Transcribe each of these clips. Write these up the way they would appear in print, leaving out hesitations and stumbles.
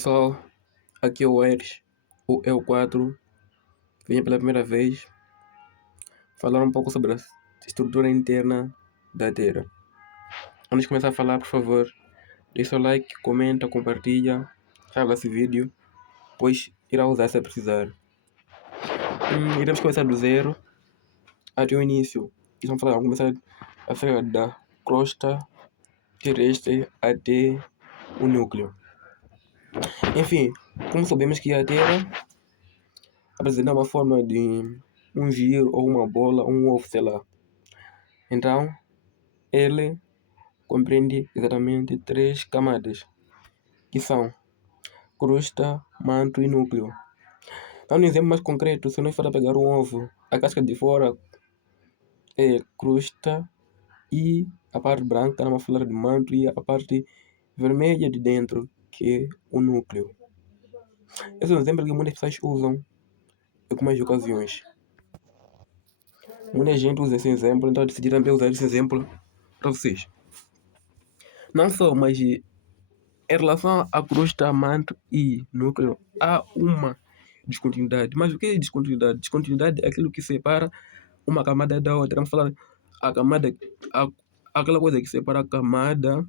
Pessoal, aqui é o Eres, o EU4, venho pela primeira vez falar um pouco sobre a estrutura interna da Terra. Antes de começar a falar, por favor, deixa o like, comenta, compartilha, salva esse vídeo, pois irá usar se precisar. Iremos começar do zero até o início. Vamos começar acerca da crosta terrestre até o núcleo. Enfim, como sabemos que a Terra apresenta uma forma de um giro ou uma bola ou um ovo, sei lá. Então, ele compreende exatamente 3 camadas, que são crosta, manto e núcleo. Então, no exemplo mais concreto, se nós for pegar um ovo, a casca de fora é crosta e a parte branca numa falar de manto e a parte vermelha de dentro, que é o núcleo. Esse é um exemplo que muitas pessoas usam em algumas ocasiões. Muita gente usa esse exemplo, então eu decidi também usar esse exemplo para vocês. Não só, mas em relação a crosta, manto e núcleo, há uma descontinuidade. Mas o que é descontinuidade? Descontinuidade é aquilo que separa uma camada da outra. Vamos falar aquela coisa que separa a camada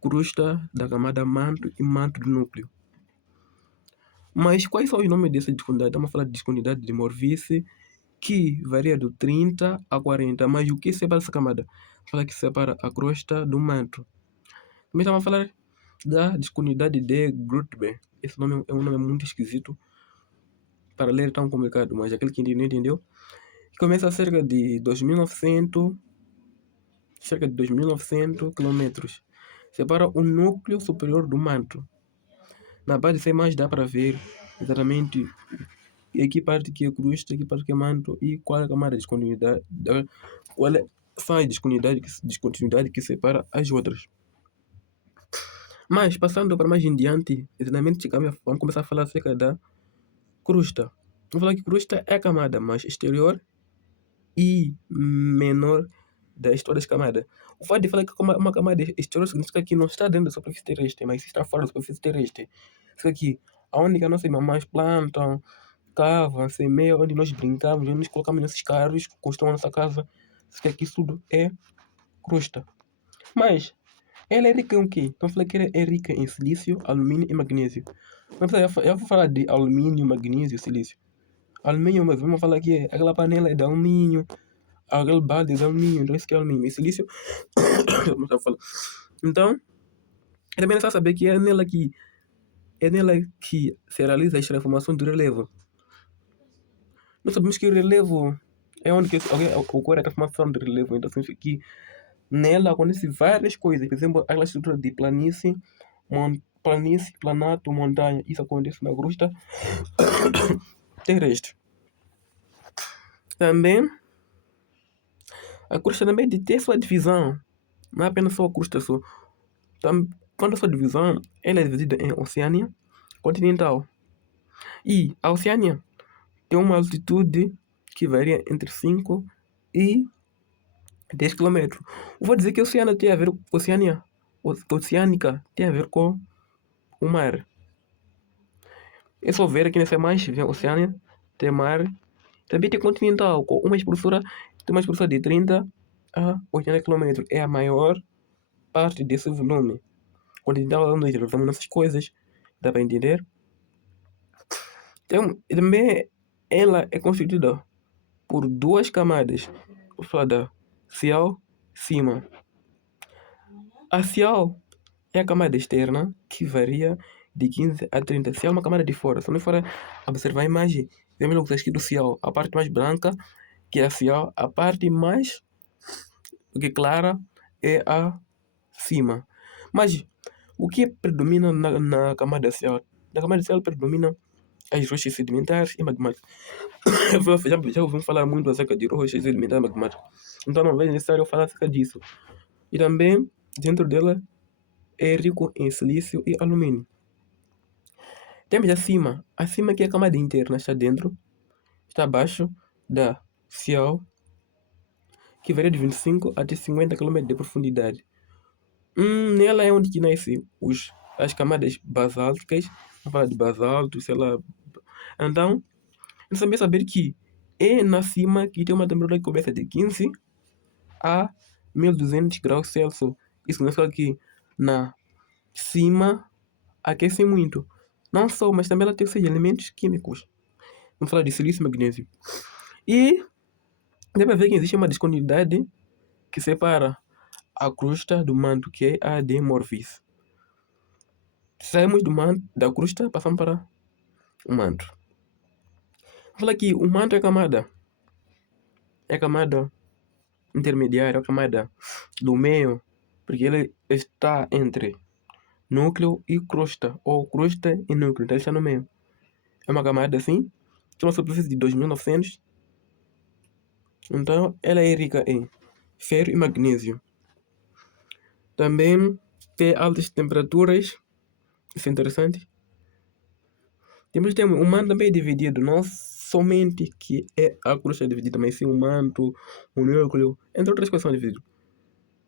crosta da camada manto e manto do núcleo. Mas quais são os nomes dessa descontinuidade? Estamos a falar de descontinuidade de Morvice, que varia do 30 a 40. Mas o que separa essa camada? Fala que separa a crosta do manto. Também estamos a falar da descontinuidade de Grotberg. Esse nome é um nome muito esquisito para ler, tão complicado, mas aquele que não entendeu. Começa a cerca de 2.900 quilômetros. Separa o núcleo superior do manto. Na base C mais dá para ver exatamente que parte que é crosta, que parte que é manto e qual é a camada de descontinuidade, qual são as descontinuidade que separa as outras. Mas, passando para mais em diante, exatamente, vamos começar a falar acerca da crosta. Vamos falar que crosta é a camada mais exterior e menor das todas as camadas. O fato de falar que uma camada exterior significa que não está dentro da superfície terrestre, mas está fora da superfície terrestre. Significa que aonde que as nossas mamães plantam, cavam, semeiam, onde nós brincamos, onde nós colocamos nossos carros, construímos a nossa casa, significa que isso tudo é crosta. Mas ela é rica em quê? Então, falei que ela é rica em silício, alumínio e magnésio. Eu vou falar de alumínio, magnésio e silício. Alumínio, mas vamos falar que aquela panela é de alumínio, aquele balde é de alumínio, então isso que é alumínio. E silício, então, é também necessário saber que é nela que se realiza a transformação do relevo. Nós sabemos que o relevo é onde que ocorre a transformação do relevo. Então, significa que nela acontecem várias coisas. Por exemplo, aquela estrutura de planície, planato, montanha. Isso acontece na crosta terrestre. Também, a crosta também tem sua divisão. Não é apenas só a crosta só. Quando a sua divisão, ela é dividida em Oceania continental. E a Oceania tem uma altitude que varia entre 5 e 10 km. Vou dizer que a Oceania tem a ver com oceânica tem a ver com o mar. É só ver aqui nessa imagem, vem a Oceania, tem mar, também tem continental, com uma espessura de 30 a 80 km. É a maior parte desse volume. Continental é onde nós resolvemos nossas coisas, dá para entender? Então, também ela é constituída por 2 camadas. Vou falar da cial, cima. A cial é a camada externa que varia de 15 a 30. Cial é uma camada de fora. Se não for observar a imagem, vemos logo que está escrito cial. A parte mais branca, que é a cial, a parte mais clara é a cima. Mas o que predomina na camada cial? Na camada cial predomina as rochas sedimentares e magmáticas. Já ouvimos falar muito acerca de rochas sedimentares e magmáticas. Então não é necessário falar acerca disso. E também, dentro dela, é rico em silício e alumínio. Temos acima que é a camada interna, está dentro, está abaixo da cial, que varia de 25 até 50 km de profundidade. Nela é onde que nascem os as camadas basálticas, vamos falar de basalto, sei lá. Então, nós também saber que é na cima que tem uma temperatura que começa de 15 a 1200 graus Celsius. Isso significa que na cima aquece muito. Não só, mas também ela tem seus elementos químicos. Vamos falar de silício e magnésio. E dá para ver que existe uma descontinuidade que separa a crosta do manto, que é a dimorfismo. Saímos da crosta, passamos para o manto. Vamos falar que o manto é a camada intermediária, é a camada do meio, porque ele está entre núcleo e crosta, ou crosta e núcleo, então ele está no meio. É uma camada assim, que é uma superfície de 2900. Então ela é rica em ferro e magnésio. Também tem altas temperaturas, isso é interessante. O manto também é dividido, não somente que é a crosta dividida, mas sim o manto, o núcleo, entre outras coisas são divididos.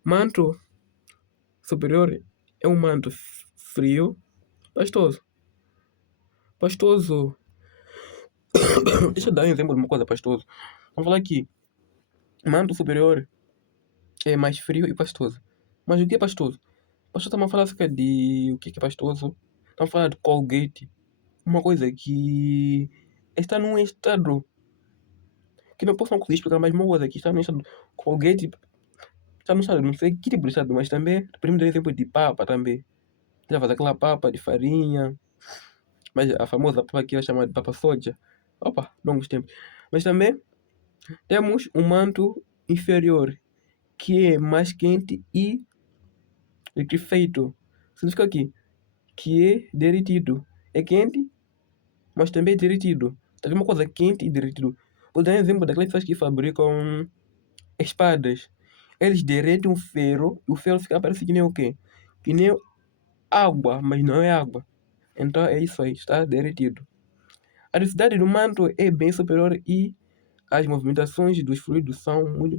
Manto superior é um manto frio, pastoso. Pastoso. Deixa eu dar um exemplo de uma coisa pastoso. Vamos falar aqui. Manto superior é mais frio e pastoso. Mas o que é pastoso? Pastoso estamos a falar acerca de o que é pastoso. Estamos a falar de Colgate. Uma coisa que está num estado que não posso conseguir explicar, mais uma coisa que está num estado Colgate. Está num estado, não sei que tipo de estado, mas também podemos dar exemplo de papa também. Já faz aquela papa de farinha. Mas a famosa papa que é chamada de papa soja. Opa, longos tempos. Mas também temos um manto inferior, que é mais quente e liquefeito. Significa aqui que é derretido. É quente, mas também é derretido. Tá vendo uma coisa quente e derretido? Vou dar um exemplo daquelas pessoas que fabricam espadas. Eles derretem o ferro e o ferro fica parece que nem o quê? Que nem água, mas não é água. Então é isso aí, está derretido. A densidade do manto é bem superior e as movimentações dos fluidos são muito.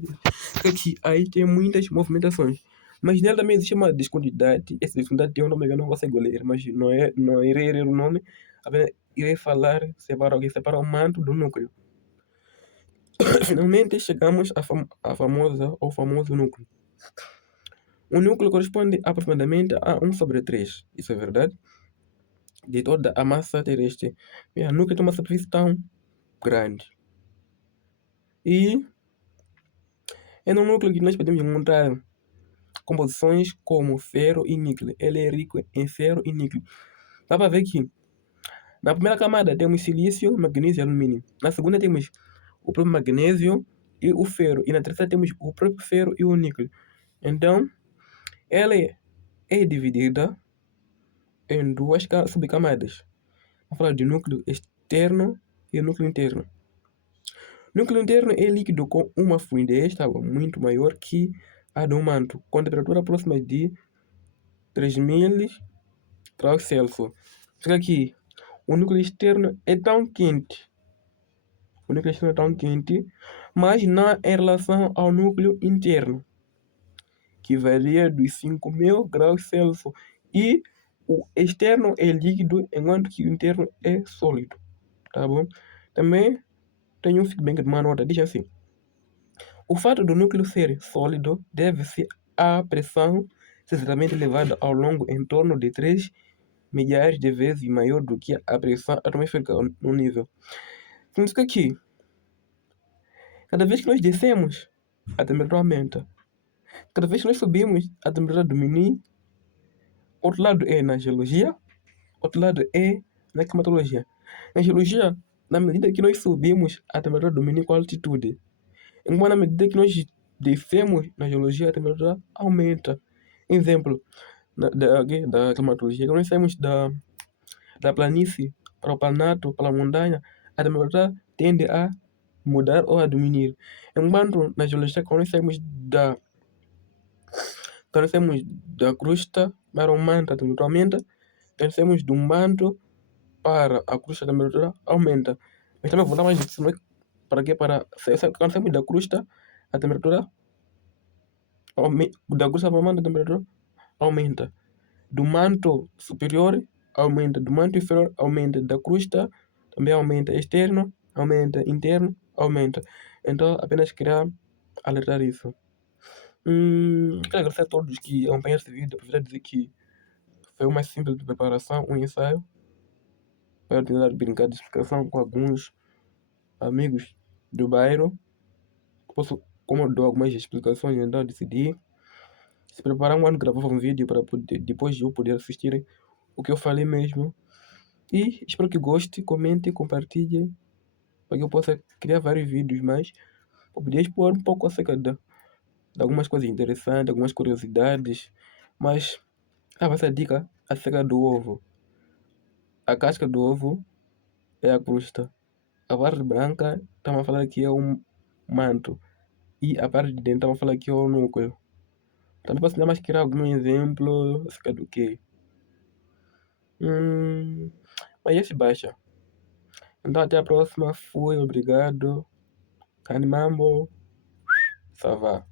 Aqui, aí tem muitas movimentações. Mas nela também existe uma descontinuidade. Essa descontinuidade tem um nome que eu não consigo ler, mas não irei ler o nome. Apenas irei falar, separa o manto do núcleo. Finalmente chegamos à famosa ou famoso núcleo. O núcleo corresponde aproximadamente a 1/3. Isso é verdade? De toda a massa terrestre. E o núcleo tem uma superfície tão grande. E é no núcleo que nós podemos encontrar composições como ferro e níquel. Ele é rico em ferro e níquel. Dá para ver que na primeira camada temos silício, magnésio e alumínio. Na segunda temos o próprio magnésio e o ferro. E na terceira temos o próprio ferro e o níquel. Então, ela é dividida em duas subcamadas. Vamos falar de núcleo externo e núcleo interno. O núcleo interno é líquido com uma fluidez muito maior que a do manto, com temperatura próxima de 3000 graus Celsius. Fica aqui, o núcleo externo é tão quente. O núcleo externo é tão quente, mas não em relação ao núcleo interno, que varia dos 5000 graus Celsius. E o externo é líquido, enquanto que o interno é sólido. Tá bom? Também tem um feedback de uma nota, diz assim. O fato do núcleo ser sólido deve-se à pressão excessivamente elevada ao longo em torno de 3 milhares de vezes maior do que a pressão atmosférica no nível. Significa que cada vez que nós descemos, a temperatura aumenta. Cada vez que nós subimos, a temperatura diminui. Outro lado é na geologia, outro lado é na climatologia. Na geologia, na medida que nós subimos, a temperatura diminui com a altitude. Enquanto na medida que nós descemos na geologia, a temperatura aumenta. Exemplo da climatologia, quando nós saímos da planície para o planato, para a montanha, a temperatura tende a mudar ou a diminuir. Enquanto na geologia, quando nós saímos da crosta para o manto, a temperatura aumenta. Quando saímos do manto para a crosta, a temperatura aumenta. Mas também vou dar mais isso, para quê? Quando saímos da crosta, a temperatura da crosta para o manto, a temperatura aumenta. do manto superior, aumenta, do manto inferior, aumenta, da crosta, também aumenta, externo, aumenta, interno, aumenta. Então, apenas queria alertar isso. Quero agradecer a todos que acompanharam esse vídeo, apesar de dizer que foi uma simples preparação, um ensaio, para tentar brincar de explicação com alguns amigos do bairro. Como eu dou algumas explicações, então decidi se preparar quando gravava um vídeo para poder, depois eu poder assistir o que eu falei mesmo. E espero que goste, comente, compartilhe, para que eu possa criar vários vídeos mais, para poder expor um pouco acerca de algumas coisas interessantes, algumas curiosidades. Mas essa dica acerca do ovo. A casca do ovo é a crosta. A parte branca, estamos a falar que é um manto. E a parte de dentro, estamos a falar que é o núcleo. Também posso dar mais criar algum exemplo acerca do que? Mas esse baixa. Então até a próxima. Fui, obrigado. Canimambo. Ça va.